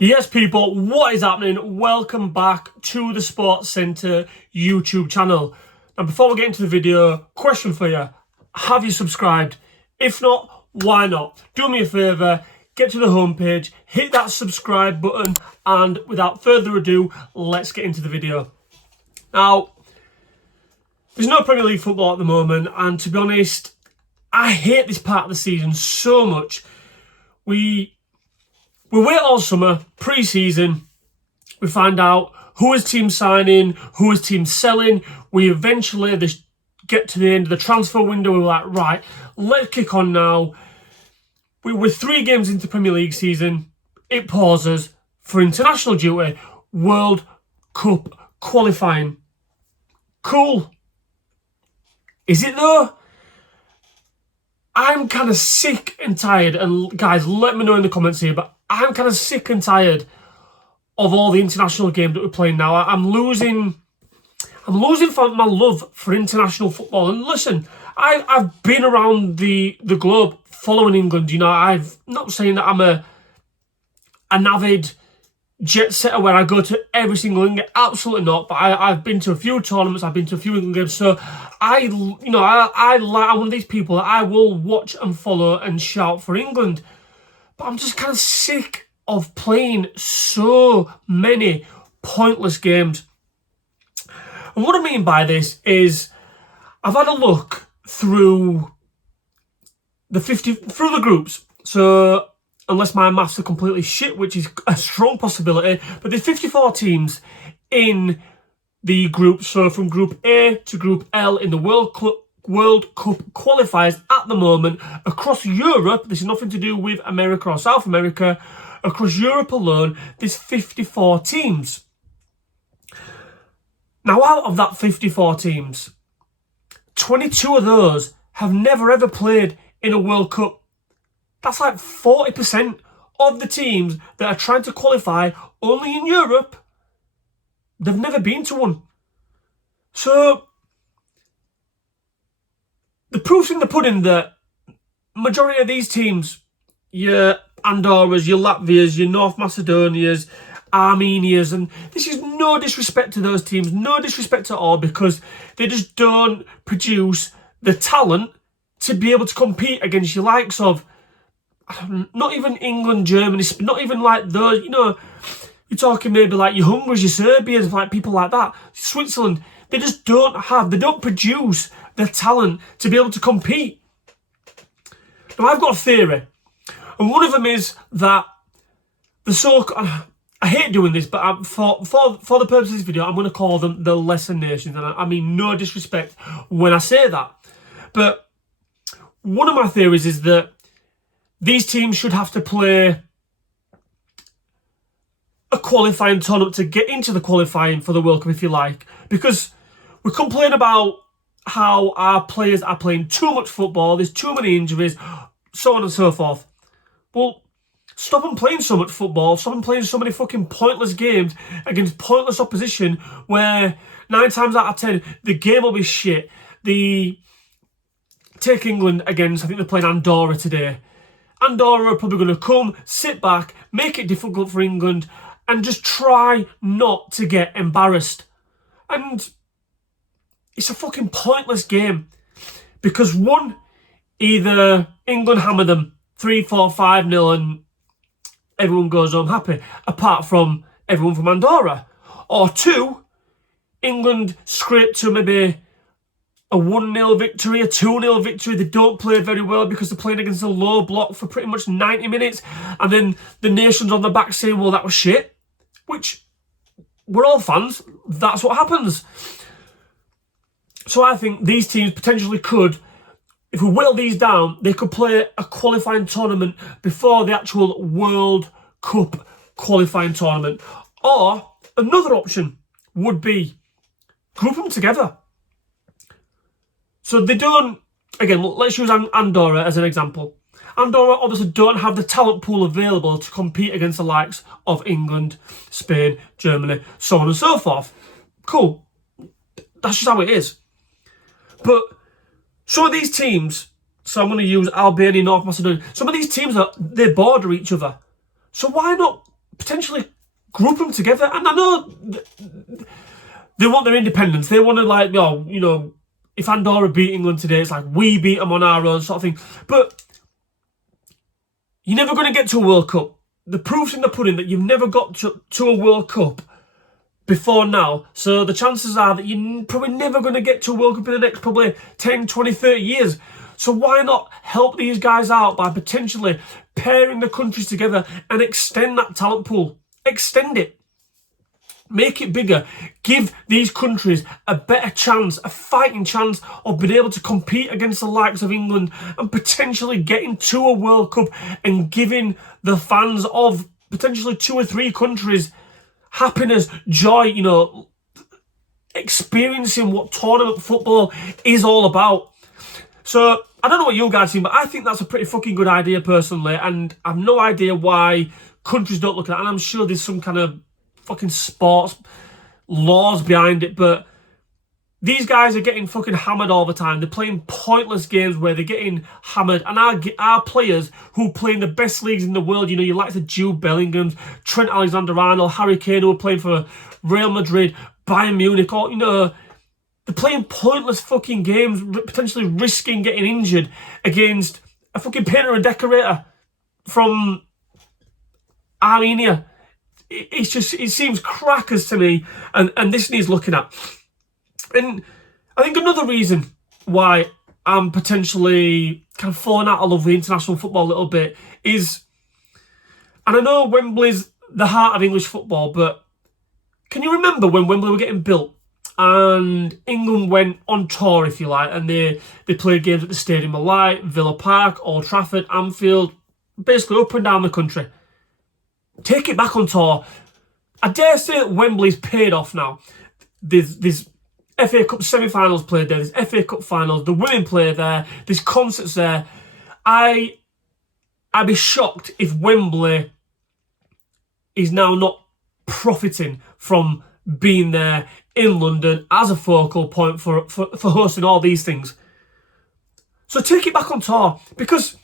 Yes, people, what is happening? Welcome back to the Sports Centre YouTube channel. Now, before we get into the video, question for you. Have you subscribed? If not, why not? Do me a favour, get to the homepage, hit that subscribe button, and without further ado, let's get into the video. Now, there's no Premier League football at the moment, and to be honest, I hate this part of the season so much. We wait all summer, pre-season, we find out who is team signing, who is team selling. We eventually get to the end of the transfer window, we're like, right, let's kick on now. We're 3 games into Premier League season, it pauses for international duty, World Cup qualifying. Cool. Is it though? I'm kind of sick and tired, and guys, let me know in the comments here, but I'm kind of sick and tired of all the international games that we're playing now. I'm losing my love for international football. And listen, I've been around the globe following England. You know, I'm not saying that I'm an avid jet setter where I go to every single England. Absolutely not. But I've been to a few tournaments. I've been to a few England games. So I'm one of these people that I will watch and follow and shout for England. But I'm just kind of sick of playing so many pointless games. And what I mean by this is I've had a look through the groups. So unless my maths are completely shit, which is a strong possibility, but there's 54 teams in the group. So from Group A to Group L in the World Cup qualifiers at the moment across Europe. This is nothing to do with America or South America. Across Europe alone, there's 54 teams. Now, out of that 54 teams, 22 of those have never ever played in a World Cup. That's like 40% of the teams that are trying to qualify only in Europe. They've never been to one. So the proof's in the pudding that majority of these teams, your Andorras, your Latvias, your North Macedonias, Armenias, and this is no disrespect to those teams, no disrespect at all, because they just don't produce the talent to be able to compete against your likes of, not even England, Germany, not even like those, you know, you're talking maybe like your Hungaries, your Serbians, like people like that, Switzerland. They just they don't produce the talent to be able to compete. Now, I've got a theory, and one of them is that I hate doing this, but for the purpose of this video, I'm going to call them the lesser nations, and I mean no disrespect when I say that. But one of my theories is that these teams should have to play a qualifying tournament to get into the qualifying for the World Cup, if you like, because we complain about how our players are playing too much football, there's too many injuries, so on and so forth. Well, stop them playing so much football, stop them playing so many fucking pointless games against pointless opposition where 9 times out of 10, the game will be shit. Take England against, I think they're playing Andorra today. Andorra are probably going to come, sit back, make it difficult for England, and just try not to get embarrassed. And it's a fucking pointless game. Because one, either England hammer them 3-4, 5-0 and everyone goes home happy, apart from everyone from Andorra. Or 2, England scrape to maybe a 1-0 victory, a 2-0 victory. They don't play very well because they're playing against a low block for pretty much 90 minutes. And then the nation's on the back saying, well, that was shit. Which, we're all fans. That's what happens. So I think these teams potentially could, if we whittle these down, they could play a qualifying tournament before the actual World Cup qualifying tournament. Or another option would be group them together. So they don't, again, let's use Andorra as an example. Andorra obviously don't have the talent pool available to compete against the likes of England, Spain, Germany, so on and so forth. Cool. That's just how it is. But some of these teams, so I'm going to use Albania, North Macedonia, some of these teams, they border each other. So why not potentially group them together. And I know they want their independence. They want to, like, you know, if Andorra beat England today, it's like we beat them on our own sort of thing. But you're never going to get to a World Cup. The proof's in the pudding that you've never got to a World Cup before now. So the chances are that you're probably never going to get to a World Cup in the next probably 10, 20, 30 years. So why not help these guys out by potentially pairing the countries together and extend that talent pool? Extend it. Make it bigger. Give these countries a better chance, a fighting chance of being able to compete against the likes of England and potentially getting to a World Cup and giving the fans of potentially 2 or 3 countries happiness, joy, you know, experiencing what tournament football is all about. So, I don't know what you guys think, but I think that's a pretty fucking good idea personally, and I've no idea why countries don't look at that, and I'm sure there's some kind of fucking sports laws behind it, but these guys are getting fucking hammered all the time. They're playing pointless games where they're getting hammered, and our players who play in the best leagues in the world, you know, you like the Jude Bellinghams, Trent Alexander-Arnold, Harry Kane, who are playing for Real Madrid, Bayern Munich, or, you know, they're playing pointless fucking games, potentially risking getting injured against a fucking painter and decorator from Armenia. It's just, it seems crackers to me, and this needs looking at. And I think another reason why I'm potentially kind of falling out of love with international football a little bit is, and I know Wembley's the heart of English football, but can you remember when Wembley were getting built and England went on tour, if you like, and they played games at the Stadium of Light, Villa Park, Old Trafford, Anfield, basically up and down the country? Take it back on tour. I dare say that Wembley's paid off now. There's FA Cup semi-finals played there. There's FA Cup finals. The women play there. There's concerts there. I'd be shocked if Wembley is now not profiting from being there in London as a focal point for hosting all these things. So take it back on tour, because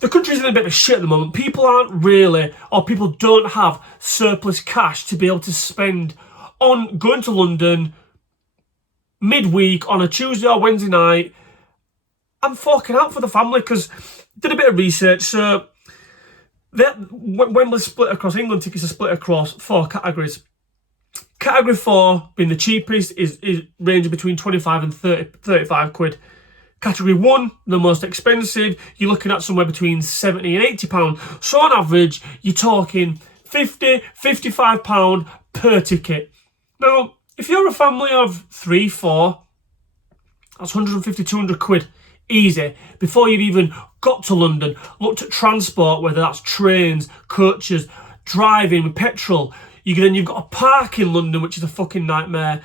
the country's in a bit of a shit at the moment. People aren't really, or people don't have surplus cash to be able to spend on going to London midweek on a Tuesday or Wednesday night. I'm forking out for the family, because did a bit of research. So Wembley split across, England tickets are split across 4 categories. Category 4 being the cheapest is ranging between 25 and 35 quid. Category 1, the most expensive, you're looking at somewhere between 70 and 80 pounds. So on average, you're talking 50, 55 pound per ticket. Now, if you're a family of 3, 4, that's 150, 200 quid. Easy. Before you've even got to London, looked at transport, whether that's trains, coaches, driving, petrol. You've got to park in London, which is a fucking nightmare.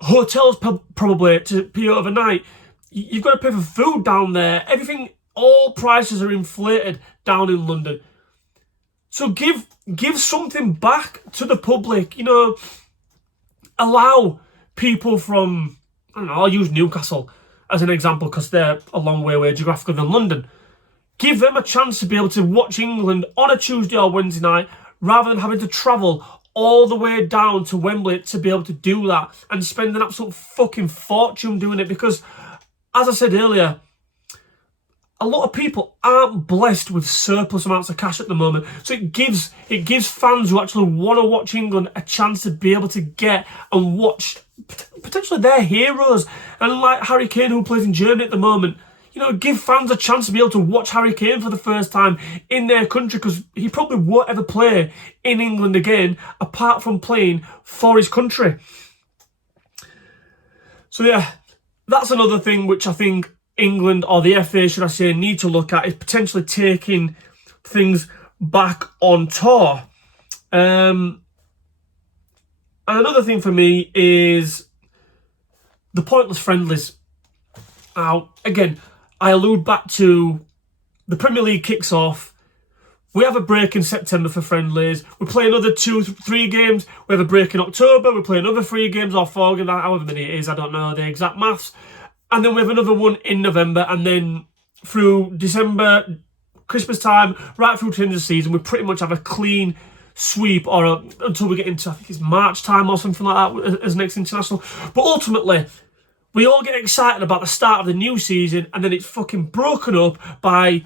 Hotels probably to be overnight. You've got to pay for food down there. Everything, all prices are inflated down in London. So give something back to the public. You know, allow people from, I don't know, I'll use Newcastle as an example because they're a long way away geographically than London. Give them a chance to be able to watch England on a Tuesday or Wednesday night rather than having to travel all the way down to Wembley to be able to do that and spend an absolute fucking fortune doing it, because, as I said earlier, a lot of people aren't blessed with surplus amounts of cash at the moment. So it gives fans who actually want to watch England a chance to be able to get and watch potentially their heroes. And like Harry Kane, who plays in Germany at the moment, you know, give fans a chance to be able to watch Harry Kane for the first time in their country, because he probably won't ever play in England again apart from playing for his country. So yeah, that's another thing which I think England, or the FA should I say, need to look at, is potentially taking things back on tour. And another thing for me is the pointless friendlies. Now, again, I allude back to the Premier League kicks off. We have a break in September for friendlies. We play another 2-3 games. We have a break in October. We play another 3 games or 4 games, however many it is. I don't know the exact maths. And then we have another one in November. And then through December, Christmas time, right through to the end of the season, we pretty much have a clean sweep, or until we get into, I think it's March time or something like that as next international. But ultimately, we all get excited about the start of the new season, and then it's fucking broken up by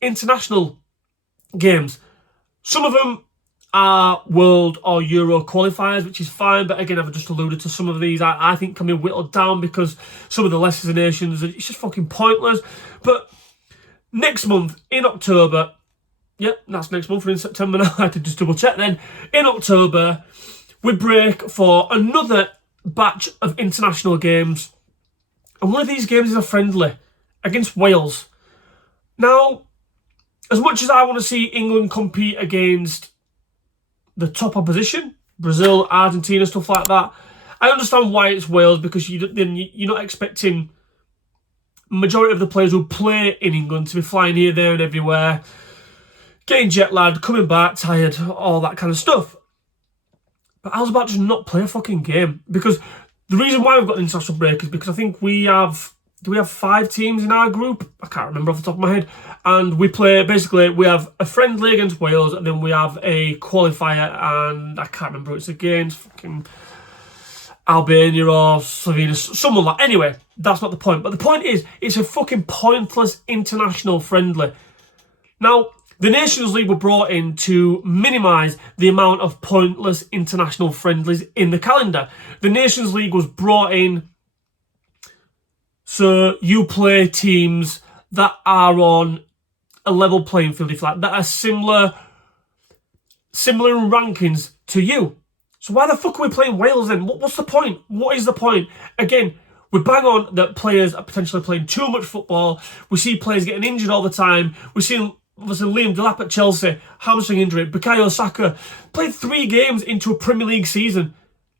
international games. Some of them are World or Euro qualifiers, which is fine, but again, I've just alluded to some of these I think can be whittled down because some of the lesser nations, it's just fucking pointless. But next month, in October, yep, that's next month, we're in September now, I had to just double check then. In October, we break for another batch of international games, and one of these games is a friendly against Wales. Now, as much as I want to see England compete against the top opposition, Brazil, Argentina, stuff like that, I understand why it's Wales, because you're not expecting majority of the players who play in England to be flying here, there and everywhere, getting jet lagged, coming back tired, all that kind of stuff. But I was about to not play a fucking game, because the reason why we've got an international break is because I think we have 5 teams in our group? I can't remember off the top of my head. And we play, basically, we have a friendly against Wales, and then we have a qualifier, and I can't remember who it's against, fucking Albania or Slovenia, someone like. Anyway, that's not the point. But the point is, it's a fucking pointless international friendly. Now, the Nations League were brought in to minimise the amount of pointless international friendlies in the calendar. The Nations League was brought in so you play teams that are on a level playing field, if like that, are similar in rankings to you. So why the fuck are we playing Wales then? What's the point? What is the point? Again, we bang on that players are potentially playing too much football. We see players getting injured all the time. We see obviously Liam Delap at Chelsea, hamstring injury. Bukayo Saka played 3 games into a Premier League season,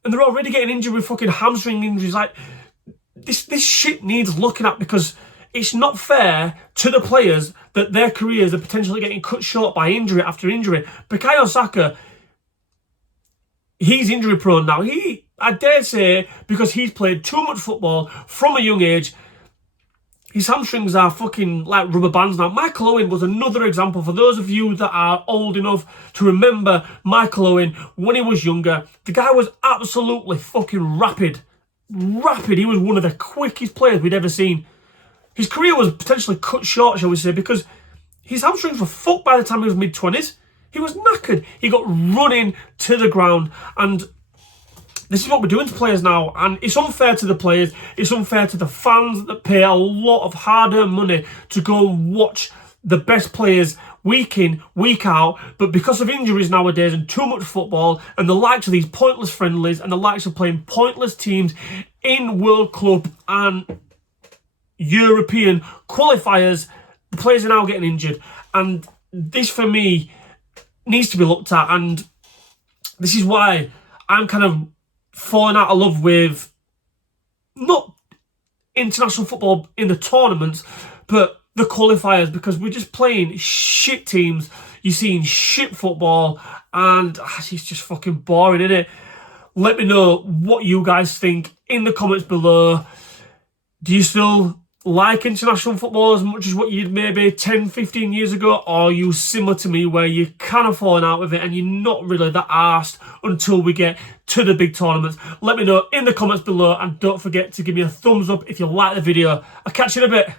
and they're already getting injured with fucking hamstring injuries. Like, this shit needs looking at, because it's not fair to the players that their careers are potentially getting cut short by injury after injury. Bukayo Saka, he's injury prone now. I dare say, because he's played too much football from a young age, his hamstrings are fucking like rubber bands now. Michael Owen was another example. For those of you that are old enough to remember Michael Owen when he was younger, the guy was absolutely fucking rapid. He was one of the quickest players we'd ever seen. His career was potentially cut short, shall we say, because his hamstrings were fucked by the time he was mid-20s. He was knackered. He got running to the ground, and this is what we're doing to players now, and it's unfair to the players. It's unfair to the fans that pay a lot of hard-earned money to go and watch the best players week in, week out, but because of injuries nowadays and too much football and the likes of these pointless friendlies and the likes of playing pointless teams in World Club and European qualifiers, the players are now getting injured. And this, for me, needs to be looked at, and this is why I'm kind of falling out of love with not international football in the tournaments, but the qualifiers, because we're just playing shit teams. You're seeing shit football, and it's just fucking boring, isn't it? Let me know what you guys think in the comments below. Do you still like international football as much as what you did maybe 10, 15 years ago? Or are you similar to me where you're kind of falling out with it and you're not really that arsed until we get to the big tournaments? Let me know in the comments below, and don't forget to give me a thumbs up if you like the video. I'll catch you in a bit.